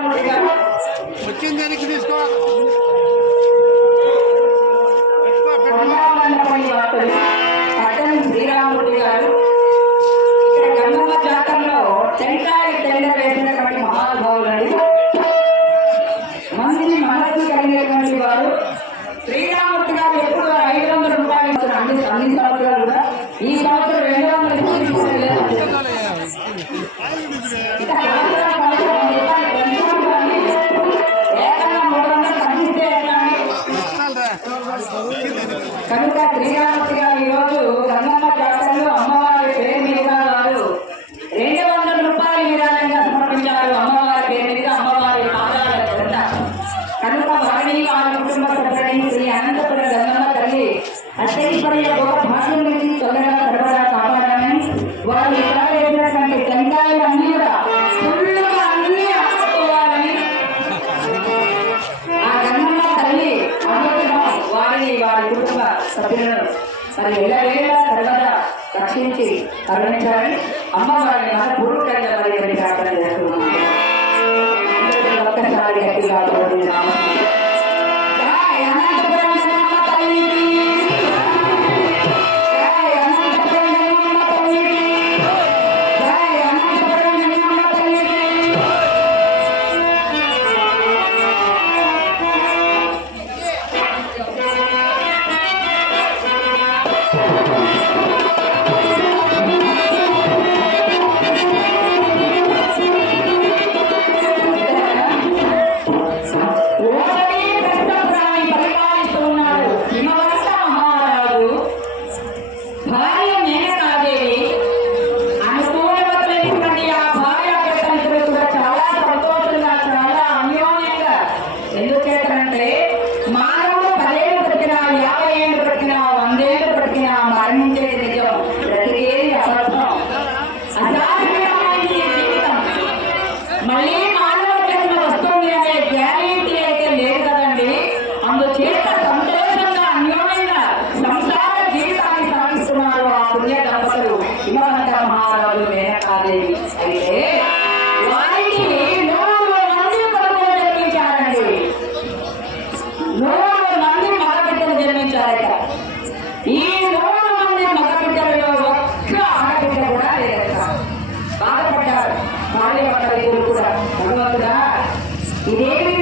శ్రీరామూర్తి గారు వచ్చింది తీసుకో పట్టణ శ్రీరామూర్తి గారు ఇక్కడ గంగమ్మ జాతరలో టెంకాయ టెండర్ వేసినటువంటి మహానుభావులని మంచి మనస్సు కలిగినటువంటి వారు. శ్రీరామూర్తి గారు ఎప్పుడు 500 రూపాయలు ఇచ్చిన అన్ని సంవత్సరాలు కూడా ఈ సంవత్సరం 200 కనుక శ్రీరామూర్తి గారు ఈరోజు గంగమ్మ జాతరలో అమ్మవారి పేరు మీద వారు 200 రూపాయలు విరాళంగా సమర్పించారు. అమ్మవారి పేరు మీద అమ్మవారి పాదాల చెంత. కనుక వారిని వారి కుటుంబ సభ్యులని శ్రీ అనంతపురం గంగమ్మ తల్లి అష్టైశ్వర్య గొప్ప భాషల నుంచి తొలగా సరఫరా కాపాడాలని వారు ఇక్కడ వేసినటువంటి టెంకాయలు అన్ని కూడా ఫుల్లుగా అన్ని ఆపుకోవాలని ఆ గంగమ్మ తల్లి వారిని వారి కుటుంబ సభ్యులను మరి ఎల్లవేళ సర్వదా రక్షించి కరుణించాలని అమ్మవారిని మనపూర్వకంగా మరి ప్రార్థన చేస్తున్నాను. ఒక్కసారి గట్టిగా మళ్ళీ మానవ జన్మ వస్తుంది అనే గ్యారెంటీ అయితే లేదు కదండి. అందుచేత సంతోషంగా అన్యోన్యంగా సంసార జీవితాన్ని సాగిస్తున్నారు ఆ పుణ్య దంపతులు హిమవంత మహారాజు మేనకాదేవి. అయితే వారికి 100 మంది కొడుకులు జన్మించారండి. 100 మంది మగబిడ్డలు జన్మించారట. ఈ 100 మంది మగబిడ్డలలో ఒక్క ఆడబిడ్డ కూడా లేదట. బాధపడ్డారు భార్య భర్తలు కూడా. భగవంతుడా ఇదేమి